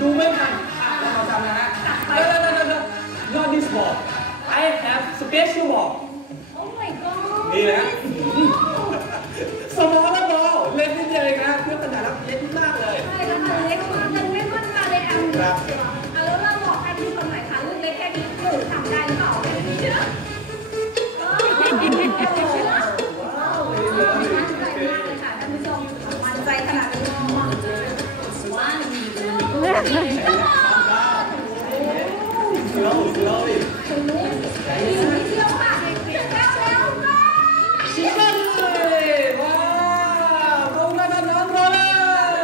ดูไม่ทันเราจำนะฮะnot this ball I have special ball Oh my god นี่นะสมองและบอลเล่นนิดเดียวเองนะเพื่อขนาดรับเล่นมากเลยใช่แล้วค่ะเล็กมากเล็กมากเลยแอมครับแล้วเราบอกกันที่คนไหนคะลูกเล็กแค่นี้หนูทำได้หรือเปล่าไม่เชื่อมั่นใจขนาดนี้มากเลยslowly นิดเดียวค่ะถึงแล้วก็ชิคกี้พายว้าวตรงนั้นน้องโรเลอร์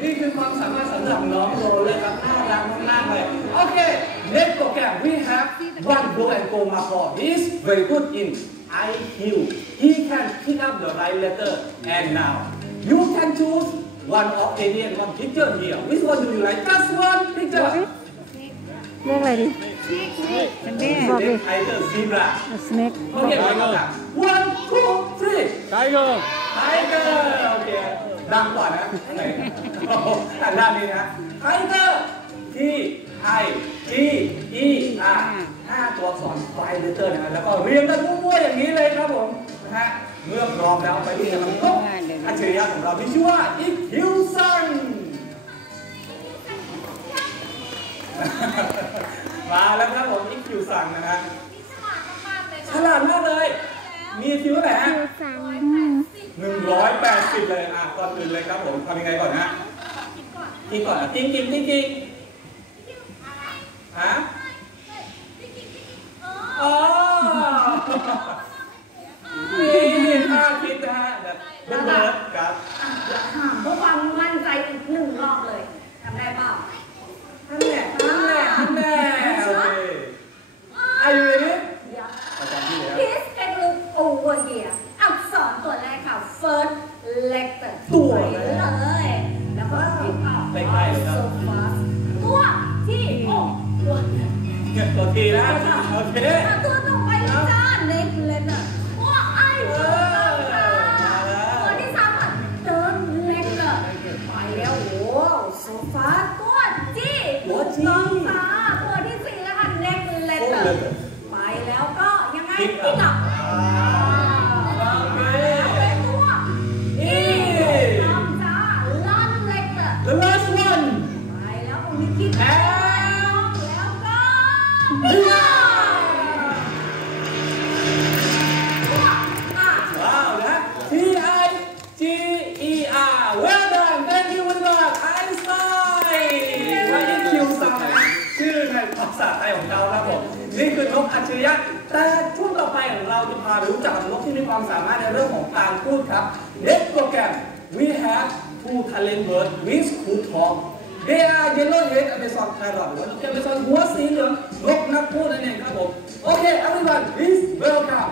นี่คือความสามารถสำหรับน้องโรเลอร์ครับน่ารักมากๆเลยโอเค next program we have one go and go Marco is very good in IQ he can pick up the right letter and now you can choose one of any and one picture here which one do you like just one picture เรียกอะไรดิบอกดิ Tiger zebra snake โอเค one two three Tiger โอเคดังกว่านะทางด้านนี้นะ Tiger T I G E R 5 ตัวอักษร5 letter นะแล้วก็เรียงกันมั่วๆอย่างนี้เลยครับผมนะฮะเมื่อพร้อมแล้วไปที่จะนำครบอัจฉริยะของเราที่ชื่อว่าอิคิวซังมาแล้วครับผมอิคิวซังนะฮะฉลาดมากเลยมีคิวเท่าไหร่ฮะ180เลยก่อนอื่นเลยครับผมทำยังไงก่อนฮะกินก่อนกินฮะอ๋อนี่ท่าคิดนะฮะแบบเบิร์ดครับเพื่อความมั่นใจอีก1 รอบเลยทำได้เปล่านั่นแหละโอเคอายุนี้อาจารย์ที่แล้ว Please take a look over here อักษรตัวแรกค่ะ first letter ตัวเลยแล้วก็พิมพ์ออก ใกล้ๆเลยครับ so fast ตัวที่ตัวทีนะโอเคตัวต่อไปเลยจ้า next letter ตัวไอตัวที่3ค่ะ third letter ไปแล้วโอ้ so fast ตัวจีตัวที่4แล้วค่ะ next letter ไปแล้วก็ยังไงที่หลับเป็นตัวอีน้องจ้า last letter the last one ไปแล้วมีคิดแล้วก็พี่ว้าวนะ T I G E R well done thank you very much Einstein ว่าอิคิวซังชื่อในภาษาไทยของเราครับผมนี่คือนกอัจฉริยะแต่ช่วงต่อไปของเราจะพาไปรู้จักนกที่มีความสามารถในเรื่องของการพูดครับ Next program we have two talent birds which could talk they are yellow-head Amazon parrot หรือว่านก Amazon หัวสีเหลืองนกนักพูดนั่นเองครับผมโอเค everyone please welcome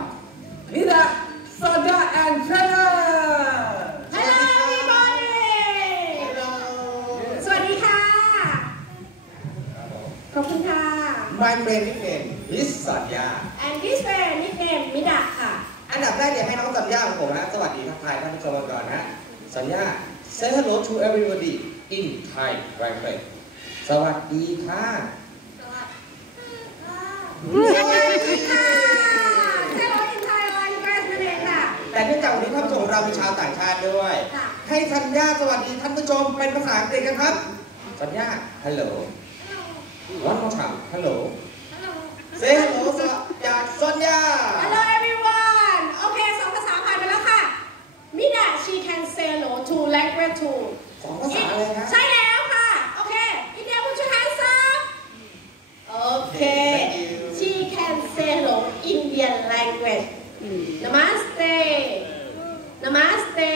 Nida Sonia and Trevor Hello everybody สวัสดีค่ะขอบคุณค่ะ My friend nickname is Sonia and this friend nickname มิดะค่ะอันดับแรกให้น้องสัญญาของผมนะสวัสดีทักทายท่านผู้ชมก่อนนะสัญญา say hello to everybody in Thai language สวัสดีค่ะสวัสดีค่ะใช่เราอินไทยไลน์แกรสนั่นเองค่ะแต่เนื่องจากวันนี้ท่านผู้ชมเรามีชาวต่างชาติด้วยให้สัญญาสวัสดีท่านผู้ชมเป็นภาษาอังกฤษกันครับสัญญา hello one more time hello say hello จากสัญญา Hello everyone โอเค2 ภาษาผ่านไปแล้วค่ะมิดะ she can say hello to language too 2 ภาษาเลยนะใช่แล้วค่ะโอเคอินเดียพูดชื่อ hands up โอเค she can say hello Indian language Namaste Namaste Namaste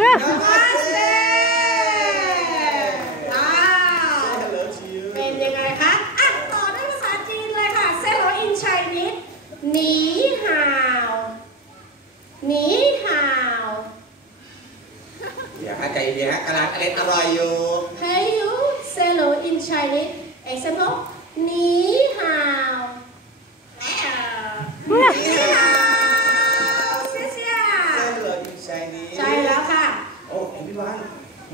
ว้าวเป็นยังไงคะต่อด้วยภาษาจีนเลยค่ะ say hello in Chinese หนีห่าวหนีห่าวอย่าใจเย็นฮะกำลังอร่อยอยู่ Hey you say hello in Chinese example หนีห่าวหนีห่าวเสีย Say hello in Chinese ใช่แล้วค่ะOh everyone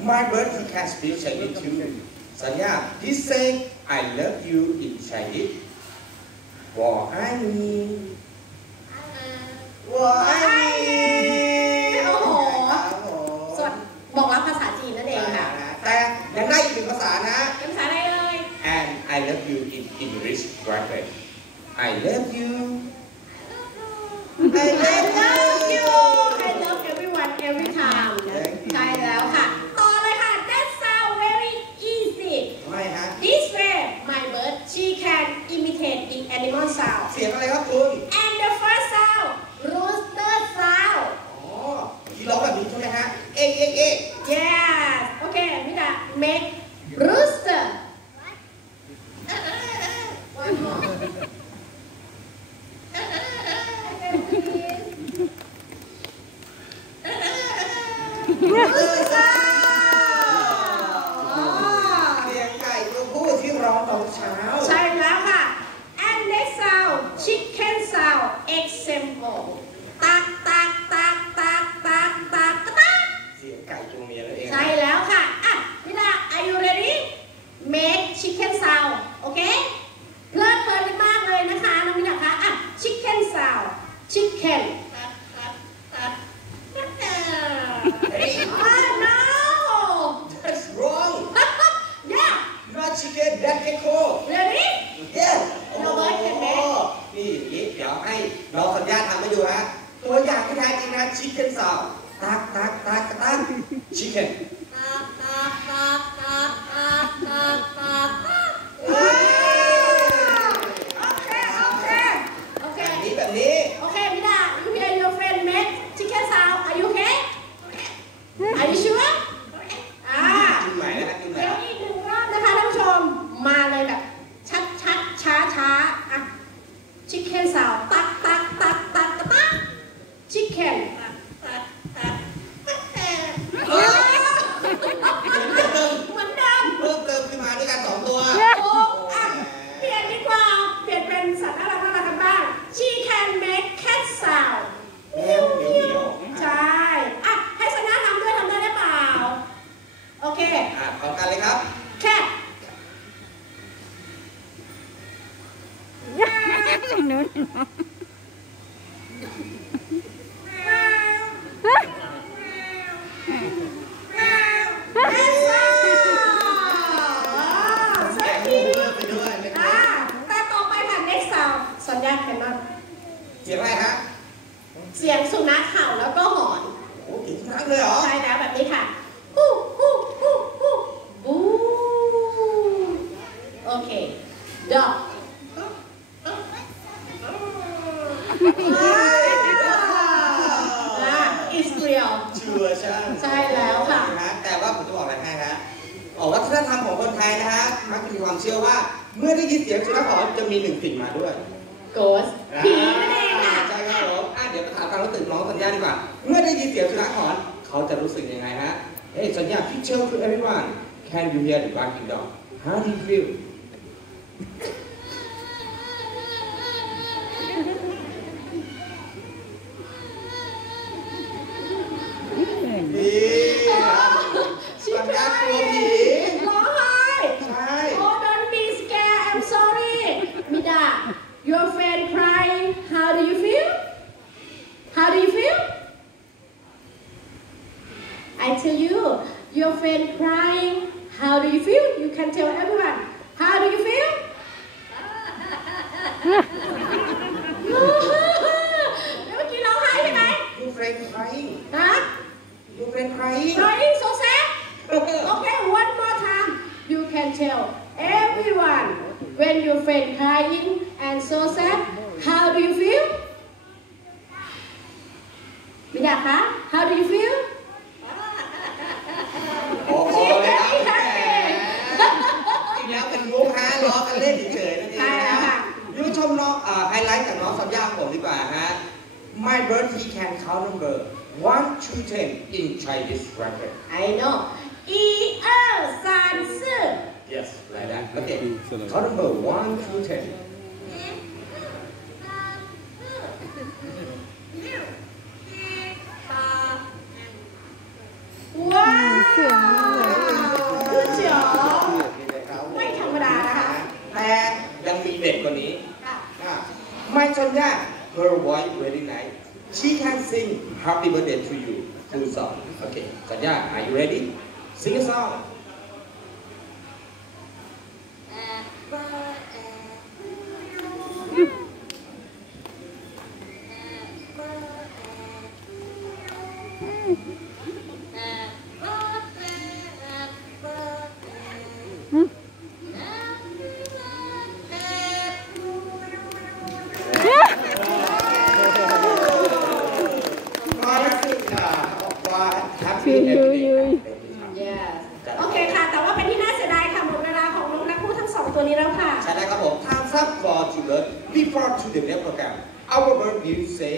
My bird he can speak Chinese too สัญญา he say I love you in Chinese 我爱你我爱你โอ้โหสวัสดีบอกรับภาษาจีนนั่นเองค่ะแต่ยังได้อีกหนึ่งภาษานะ ภาษาอะไรเอ่ย and I love you in English grammar I love you I love you I love everyone every time ใช่แล้วค่ะต่อเลยค่ะ that sound very easy ไม่ฮะ this way my bird she can imitate the animal sound เสียงอะไรครับคุณ and the first sound rooster sound อ๋อที่ร้องแบบนี้ใช่ไหมฮะเอ๊ะเอ๊ะเอ๊ะ yes okay มิดา make rooster one more rooster เสียงไก่ตัวผู้ที่ร้องตอนเช้าใช่แล้วค่ะ and next sound chicken sound example ตักตักตักตักตักตักตัก เสียงไก่ตัวเมียนั่นเอง ใช่แล้วค่ะอ่ะมิดา are you ready make chicken sound โอเคเพลิดเพลินมากเลยนะคะน้องมิดาคะอ่ะ chicken sound chicken no That's wrong yeah not chicken that gecko ready yes No bird can make นี่อย่างนี้เดี๋ยวให้น้องสัญญาทำให้ดูฮะตัวอย่างที่แท้จริงนะ chicken sound ตักตักตักตัก chicken แบบนี้ Okay, Mida, you hear your friend make chicken sound. Are you okay? Are you sure? จุดหมายนะครับจุดหมาย เดี๋ยวอีกหนึ่งรอบนะคะท่านผู้ชม มาเลยแบบชัดๆช้าๆอ่ะ chicken sound ตักตักตักตักตัก chicken เหมือนเดิม เพิ่มเติมขึ้นมาด้วยกัน2 ตัว โอ้อ่ะเปลี่ยนดีกว่า เปลี่ยนเป็นสัตว์น่ารักกันบ้าง she can make cat sound แมวเหมียว ใช่อ่ะให้สัญญาทำด้วยทำได้หรือเปล่า โอเค พร้อมกันเลยครับ cat ตรงนู้น แต่ต่อไปค่ะ next sound สัญญาแคนนอน เสียงอะไรฮะ เสียงสุนัขเห่าแล้วก็หอน โอ้เก่งมากเลยเหรอ ใช่แล้วแบบนี้ค่ะฮู้ฮู้ฮู้ฮู้บูโอเค dog it's real ชัวร์ใช่ ใช่แล้วค่ะ แต่ว่าผมจะบอกอะไรให้นะวัฒนธรรมของคนไทยนะฮะมักจะมีความเชื่อว่าเมื่อได้ยินเสียงสุนัขหอนจะมี1 สิ่งมาด้วย ghost ผีนั่นเองค่ะ ใช่ครับผมเดี๋ยวมาถามความรู้สึกน้องสัญญาดีกว่าเมื่อได้ยินเสียงสุนัขหอนเขาจะรู้สึกยังไงฮะเฮ้ยสัญญา picture to everyone can you hear the barking dog how do you feel สัญญากลัวผี ร้องไห้ ใช่ Oh don't be scared I'm sorry Mida your friend crying how do you feel how do you feel I tell you your friend crying how do you feel you can tell everyone how do you feel เมื่อกี้ร้องไห้ใช่ไหม Your friend crying ฮะ Your friend crying crying so sad Okay, one more time. You can tell everyone when your friend crying and so sad. How do you feel? Midaคะ? How do you feel? โอ้โหเลยครับอีกแล้วเป็นมุกฮะล้อกันเล่นเฉยๆนั่นเองนะยูชมน้องไฮไลท์จากน้องสัญญาผมดีกว่าฮะ My bird he can count number 1 to 10 in Chinese grammar I know. 1, 2, 3, 4. Yes like that okay count number 1 to 10 Wow. My Sonia, her voice very nice. She can sing Happy Birthday to you. Full song. Okay, Sonia, are you ready? Sing a song.โอเคค่ะแต่ว่าเป็นที่น่าเสียดายค่ะหมดเวลาของน้องนักพูดทั้งสองตัวนี้แล้วค่ะ ใช่แล้วครับผม Time's up for to learn before to the next program. Our bird will say